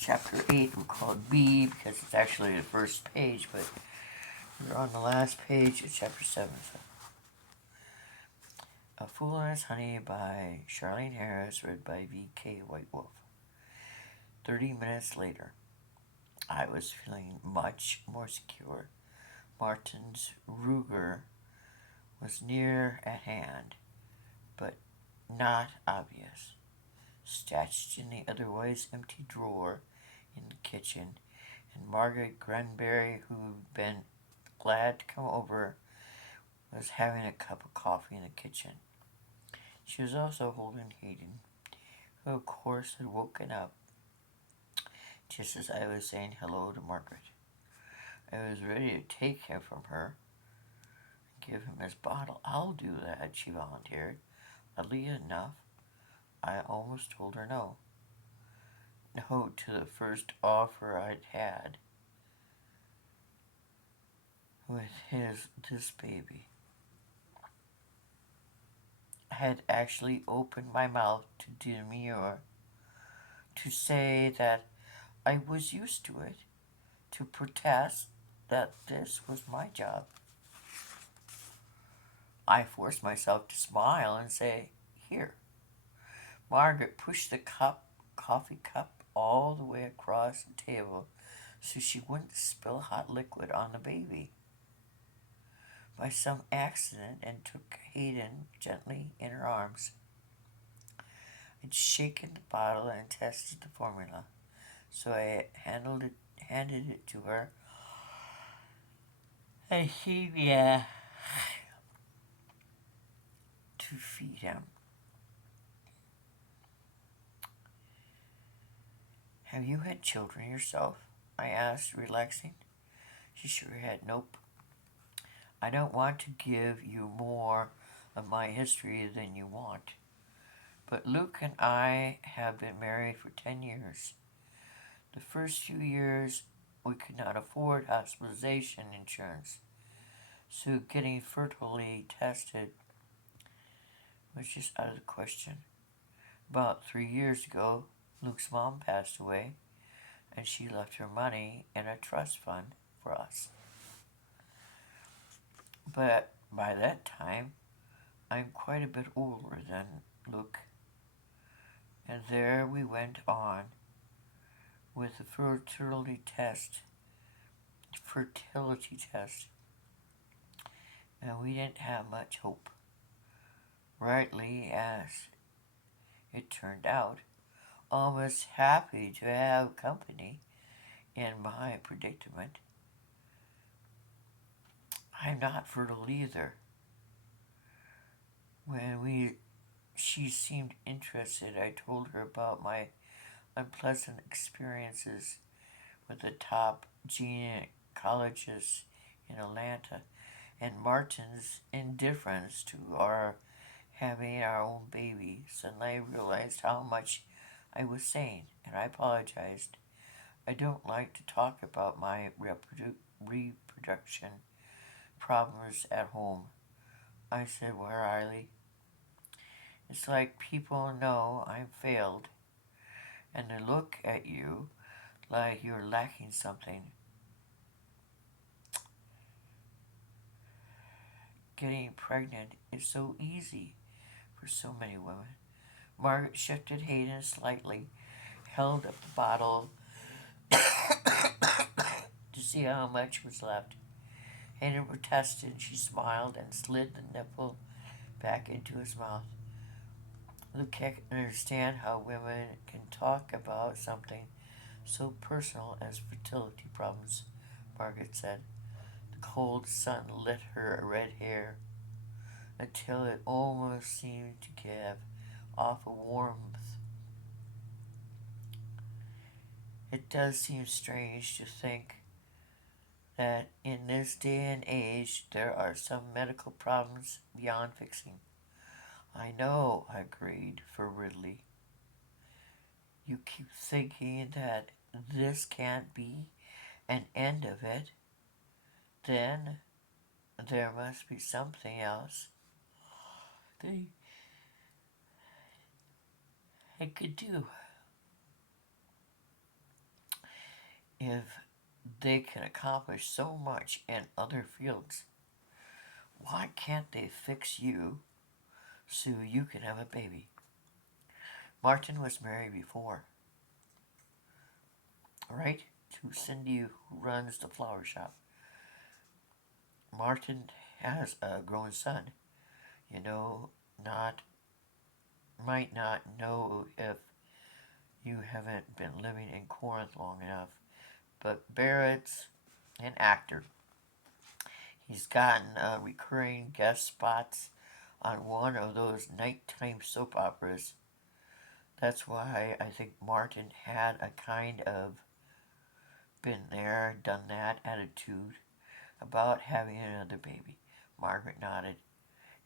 chapter 8. We call it B because it's actually the first page, but we're on the last page of chapter 7. So. A Fool and His Honey by Charlene Harris, read by VK Whitewolf. 30 minutes later, I was feeling much more secure. Martin's Ruger was near at hand, but not obvious. Stashed in the otherwise empty drawer in the kitchen, and Margaret Granberry, who'd been glad to come over, was having a cup of coffee in the kitchen. She was also holding Hayden, who of course had woken up just as I was saying hello to Margaret. I was ready to take him from her and give him his bottle. "I'll do that," she volunteered. Oddly enough, I almost told her no. No to the first offer I'd had with this baby. I had actually opened my mouth to demur, to say that I was used to it, to protest that this was my job. I forced myself to smile and say, "Here." Margaret pushed the coffee cup all the way across the table so she wouldn't spill hot liquid on the baby. By some accident, and took Hayden gently in her arms. I'd shaken the bottle and tested the formula, so I handed it to her. And she began to feed him. "Have you had children yourself?" I asked, relaxing. She shook her head. "Nope. I don't want to give you more of my history than you want. But Luke and I have been married for 10 years. The first few years, we could not afford hospitalization insurance, so getting fertility tested was just out of the question. About 3 years ago, Luke's mom passed away, and she left her money in a trust fund for us. But by that time, I'm quite a bit older than Luke. And there we went on with the fertility test, and we didn't have much hope. Rightly, as it turned out, almost happy to have company in my predicament. I'm not fertile either. When she seemed interested, I told her about my unpleasant experiences with the top gynecologists in Atlanta, and Martin's indifference to our having our own baby. Suddenly I realized how much I was saying, and I apologized. I don't like to talk about my reproduction problems at home. I said wearily. It's like people know I'm failed, and they look at you like you're lacking something. Getting pregnant is so easy for so many women. Margaret shifted Hayden slightly, held up the bottle to see how much was left. Hayden protested. She smiled and slid the nipple back into his mouth. Luke can't understand how women can talk about something so personal as fertility problems, Margaret said. The cold sun lit her red hair until it almost seemed to give off a warmth. It does seem strange to think that in this day and age there are some medical problems beyond fixing. I know, I agreed fervently. You keep thinking that this can't be an end of it, then there must be something else I could do. If they can accomplish so much in other fields, why can't they fix you so you can have a baby? Martin was married before, right? To Cindy, who runs the flower shop. Martin has a grown son. You know, not might not know if you haven't been living in Corinth long enough, but Barrett's an actor. He's gotten recurring guest spots on one of those nighttime soap operas. That's why I think Martin had a kind of been there, done that attitude about having another baby. Margaret nodded.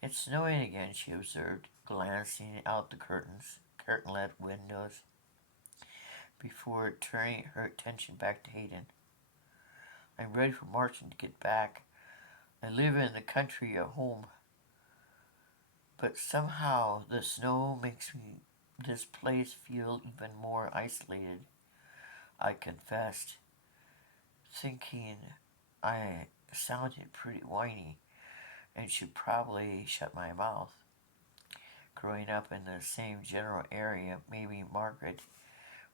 It's snowing again, she observed, glancing out the curtain-lit windows before turning her attention back to Hayden. I'm ready for Martin to get back. I live in the country at home, but somehow the snow makes this place feel even more isolated, I confessed, thinking I sounded pretty whiny and should probably shut my mouth. Growing up in the same general area, maybe Margaret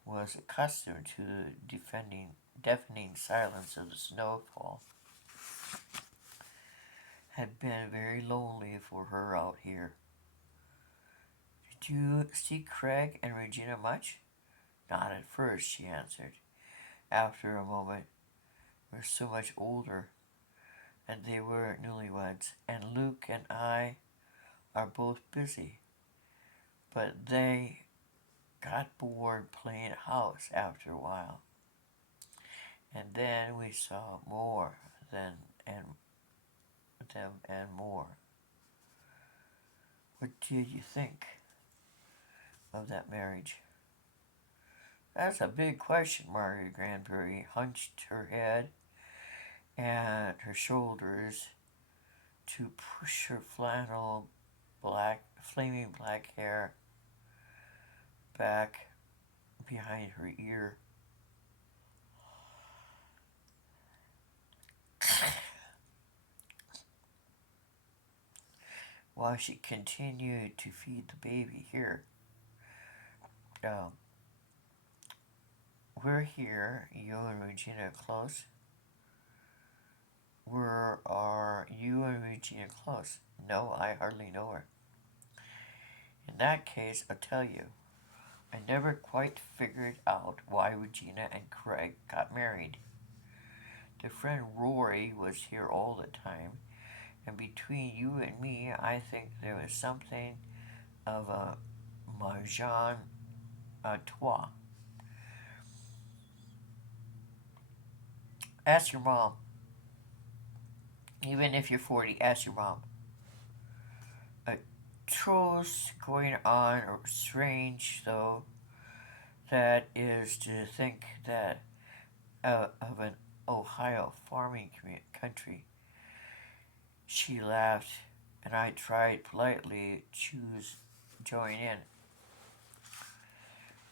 was accustomed to the deafening silence of the snowfall. Had been very lonely for her out here. Did you see Craig and Regina much? Not at first, she answered. After a moment, we're so much older, and they were newlyweds, and Luke and I are both busy. But they got bored playing house after a while, and then we saw more than and them and more. What did you think of that marriage? That's a big question. Margaret Granbury hunched her head and her shoulders to push her flaming black hair back behind her ear. While she continued to feed the baby here. Um, we're here, you and Regina close? Are you and Regina close? No, I hardly know her. In that case, I'll tell you. I never quite figured out why Regina and Craig got married. Their friend Rory was here all the time, and between you and me, I think there was something of a Mahjong à trois. Ask your mom. Even if you're 40, ask your mom. A truce going on, strange though, that is to think that of an Ohio farming country. She laughed, and I tried politely to join in.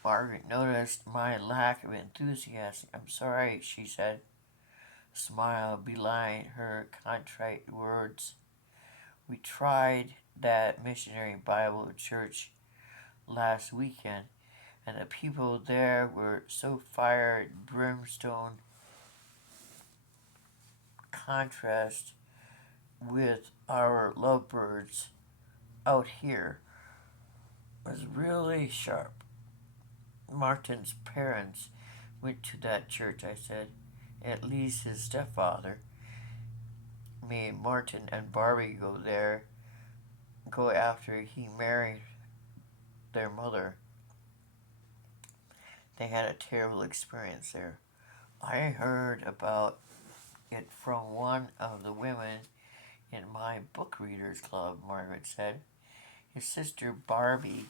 Margaret noticed my lack of enthusiasm. I'm sorry, she said, a smile belying her contrite words. We tried that missionary Bible church last weekend, and the people there were so fired brimstone. Contrast with our lovebirds out here was really sharp. Martin's parents went to that church, I said. At least his stepfather made Martin and Barbie go after he married their mother. They had a terrible experience there. I heard about it from one of the women in my book readers club, Margaret said. His sister Barbie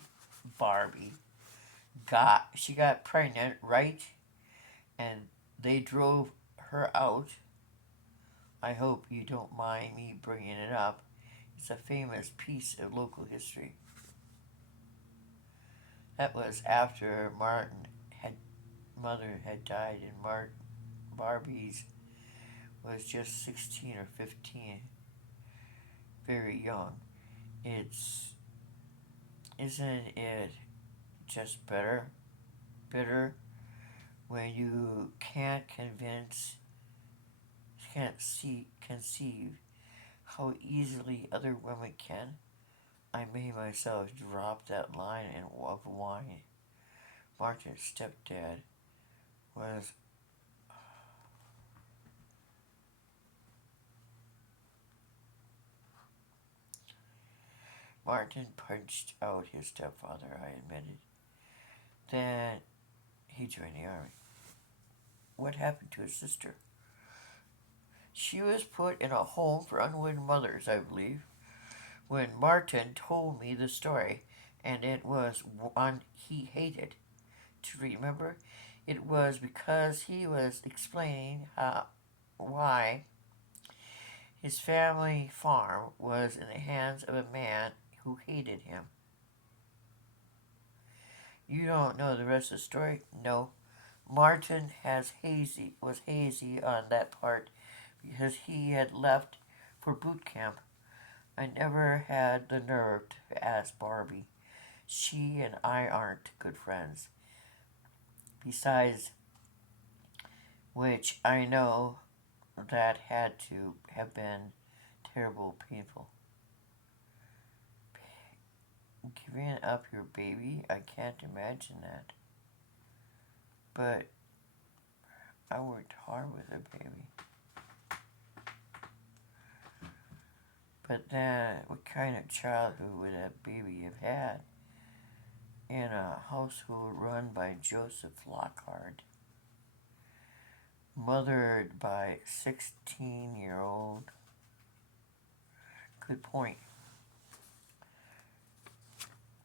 got pregnant, right? And they drove her out. I hope you don't mind me bringing it up. It's a famous piece of local history. That was after mother had died in Barbie's was just 16 or 15, very young. It's Isn't it just bitter when you conceive how easily other women can? I made myself drop that line of wine. Martin's stepdad was Martin punched out his stepfather, I admitted. Then he joined the army. What happened to his sister? She was put in a home for unwed mothers, I believe. When Martin told me the story, and it was one he hated to remember, it was because he was explaining why his family farm was in the hands of a man who hated him. You don't know the rest of the story? No. Martin was hazy on that part because he had left for boot camp. I never had the nerve to ask Barbie. She and I aren't good friends. Besides which, I know that had to have been terrible, painful. Giving up your baby? I can't imagine that. But I worked hard with a baby. But then, what kind of childhood would that baby have had in a household run by Joseph Lockhart, mothered by 16-year-old? Good point.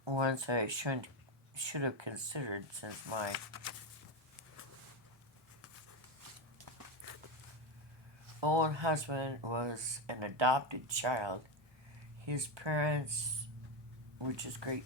Once I should have considered, since my own husband was an adopted child. His parents, which is great.